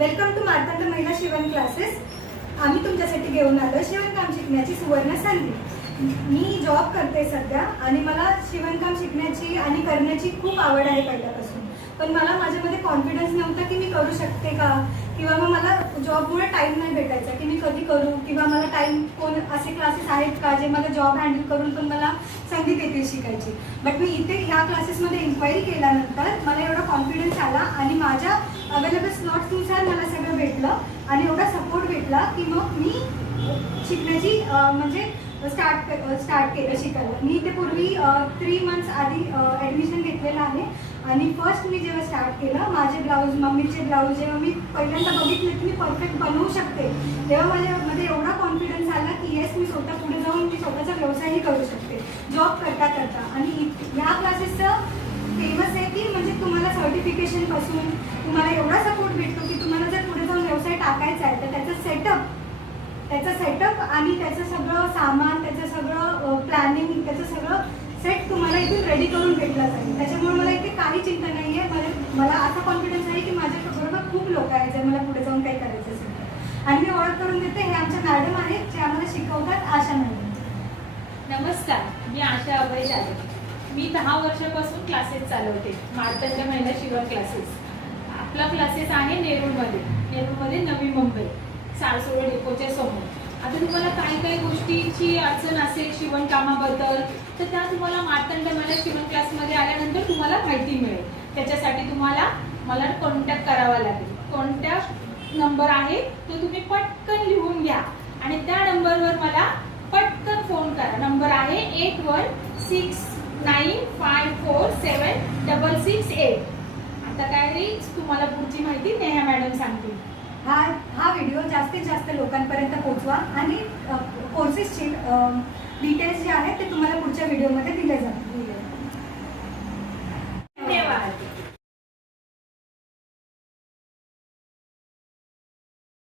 Welcome to Martand महिला शिवण classes. आम्ही तुमच्यासाठी घेऊन आलो शिवणकाम शिकण्याची सुवर्ण संधी। मी जॉब करते सध्या आणि मला शिवणकाम शिकण्याची आणि करण्याची खूप आवड आहे पहिल्यापासून, पण मला माझ्यामध्ये कॉन्फिडन्स नव्हता की मी करू शकते का, किंवा मग मला जॉबमुळे टाईम नाही भेटायचा की मी कधी करू, किंवा मला टाईम कोण असे क्लासेस आहेत का जे मला जॉब हँडल करून पण मला संधी देतील शिकायची। बट मी इथे ह्या क्लासेसमध्ये इन्क्वायरी केल्यानंतर मला एवढा कॉन्फिडन्स आला आणि माझ्या अवेलेबल स्लॉट्सनुसार मला सगळं भेटलं आणि एवढा सपोर्ट भेटला की मग मी शिकण्याची म्हणजे स्टार्ट केलं शिकायला। मी इथे पूर्वी 3 मंथ्स आधी ॲडमिशन घेतलेलं आहे आणि फर्स्ट मी जेव्हा स्टार्ट केलं माझे ब्लाऊज, मम्मीचे ब्लाऊज जेव्हा मी पहिल्यांदा बघितले की मी परफेक्ट बनवू शकते, तेव्हा माझ्यामध्ये एवढा कॉन्फिडन्स आला की येस मी स्वतः पुढे जाऊन मी स्वतःचा व्यवसायही करू शकते जॉब करता करता। आणि ह्या क्लासेसचं फेमस आहे की म्हणजे तुम्हाला सर्टिफिकेशनपासून तुम्हाला एवढा सपोर्ट भेटतो की तुम्हाला जर पुढे जाऊन व्यवसाय टाकायचा आहे तर त्याचं सेटअप आणि त्याचं सगळं सामान, त्याचं सगळं प्लॅनिंग, त्याचं सगळं सेट तुम्हाला इथून रेडी करून भेटला जाईल। त्याच्यामुळे मला इथे काही चिंता नाही आहे। मला असा कॉन्फिडन्स आहे की माझ्याबरोबर खूप लोक आहेत जर मला पुढे जाऊन काही करायचं असेल तर। आणि मी ओळख करून देते, हे आमच्या मॅडम आहेत जे आम्हाला शिकवतात, आशा मॅडम। नमस्कार, मी आशा अभय जाधव। मी 10 वर्षापासून क्लासेस चालवते, मार्तंड महिला शिवण क्लासेस। आपला क्लासेस आहे नेरूळमध्ये नवी मुंबई, साळसोड डेपोच्या समोर। आता तुम्हाला काही गोष्टीची अडचण असेल शिवण कामाबद्दल तर त्या तुम्हाला मार्तंड महिला शिवण क्लासमध्ये आल्यानंतर तुम्हाला माहिती मिळेल। त्याच्यासाठी तुम्हाला मला कॉन्टॅक्ट करावा लागेल। कॉन्टॅक्ट नंबर आहे तो तुम्ही पटकन लिहून घ्या आणि त्या नंबरवर मला पटकन फोन करा। नंबर आहे 8169547668। आता काय रे तुम्हाला पुढची माहिती नेहा मॅडम सांगतील। हा व्हिडिओ जास्तीत जास्त लोकांपर्यंत पोहोचवा आणि कोर्सेसची डिटेल्स जे आहेत ते तुम्हाला पुढच्या व्हिडिओमध्ये दिले जातील।